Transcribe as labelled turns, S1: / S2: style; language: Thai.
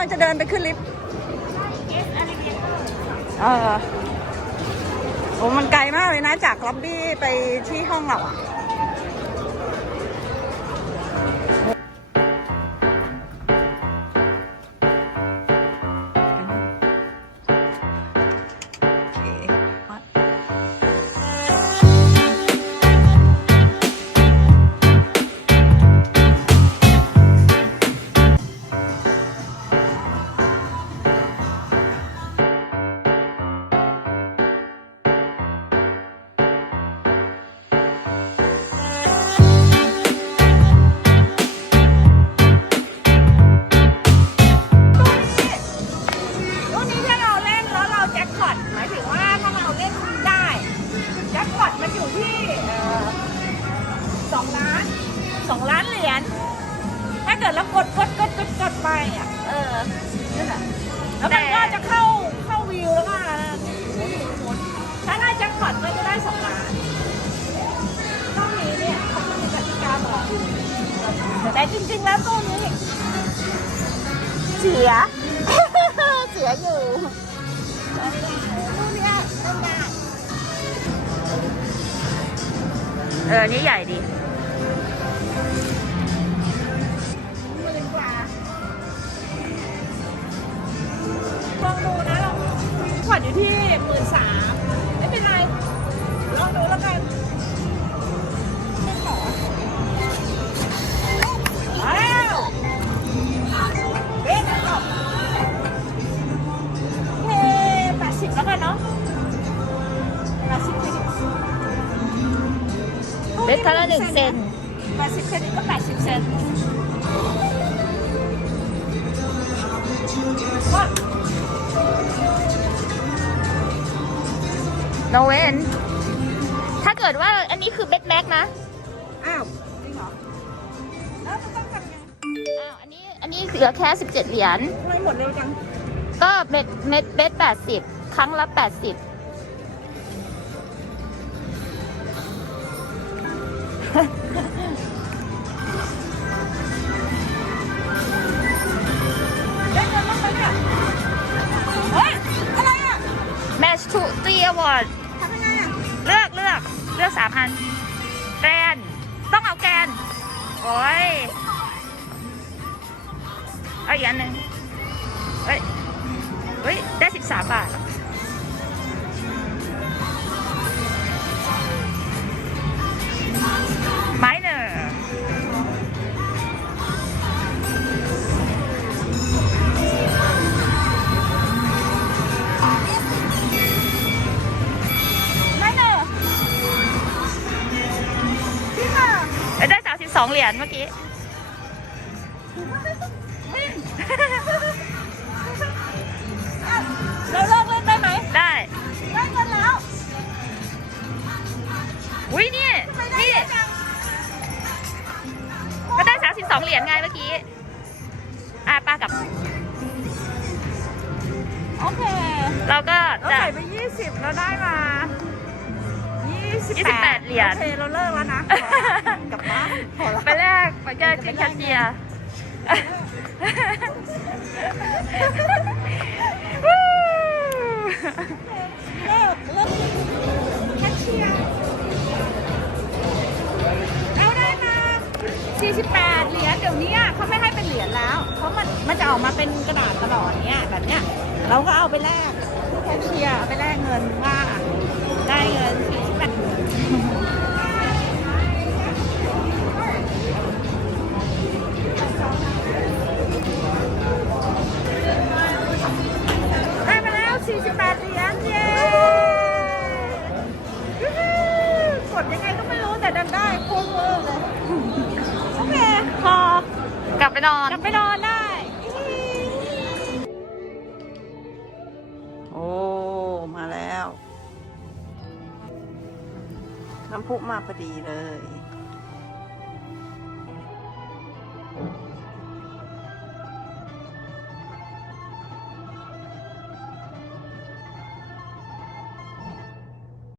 S1: ลั
S2: งจะเดินไปขึ้นลิฟต์เออโอ้มันไกลมากเลยนะจากล็อบบี้ไปที่ห้องเราอะ สองล้านเหรียญถ้าเกิดเรากดกดกดกดกดไปอะเออนั่นแหละแล้วมันก็จะเข้าเข้าวิวแล้วก็หมุนหมุนหมุนถ้าได้แจ็คพอตก็จะได้สองล้านตู้นี้เนี่ยเขาจะมีกติกาบอกแต่จริงๆแล้วตู้นี้ เสีย เสียอยู่ตู้นี้ได้เออ นี่ใหญ่ดี ขวัญอยู่ที่หมื่นสามไม่เป็นไรลองดูแล้วกันไม่ขอว้าวเอ๊ะจบเฮ้แปดสิบแล้วกันเนาะแปดสิบเครดิต
S1: เบ็ดครั้งละหนึ่งเซน
S2: แปดสิบเครดิตก็แปดสิบเซนก็
S1: โนเวนถ้าเกิดว่าอันนี้คือเบ็ดแม็กนะ
S2: อ้าวจริงเหรอ แล้วจะต้องทำไง
S1: อ้าว อันนี้ อันนี้เหลือแค่ 17 เหรียญ
S2: ทำไมหมดเร็วจัง
S1: ก็เบ็ดเม็ดเบ็ด80ครั้งละ80
S2: ได้ เลื
S1: อกเลือกเลือกสามอันแกนต้องเอาแกนโอ้ยเอาอีกอันหนึ่งเฮ้ยเฮ้ยได้สิบสามบาท อ
S2: ง
S1: เหรียญเมื่อกี้
S2: เราเลิกเล่นได้ไหม
S1: ได้
S2: ได้เงินแล้ว
S1: อุ้ยนี่
S2: ไม่ได้
S1: นี่
S2: เยอะจัง
S1: ก็ได้สามสิบสองเหรียญไงเมื่อกี้ อะป้ากับ
S2: โอเค
S1: เราก็
S2: เรา
S1: จะ
S2: ใส่ไปยี่สิบเราได้มายี่สิบ
S1: 28เหรียญ
S2: โอเค เราเลิกแล้วนะกลับบ้าน พอละ
S1: ไปแรกไปแก้ที่แคชเชียร์วู้
S2: เลิกเลิกแคชเชียร์เราได้มา 48 เหรียญเดี๋ยวนี้เขาไม่ให้เป็นเหรียญแล้วเขามันมันจะออกมาเป็นกระดาษตลอดเนี้ยแบบเนี้ยเราก็เอาไปแลกที่แคชเชียร์เอาไปแลกเงินว่าได้เงิน48 นอนก
S1: ลับไปนอน
S2: ได้ โอ้ มาแล้ว น้ำพุมาพอดีเลย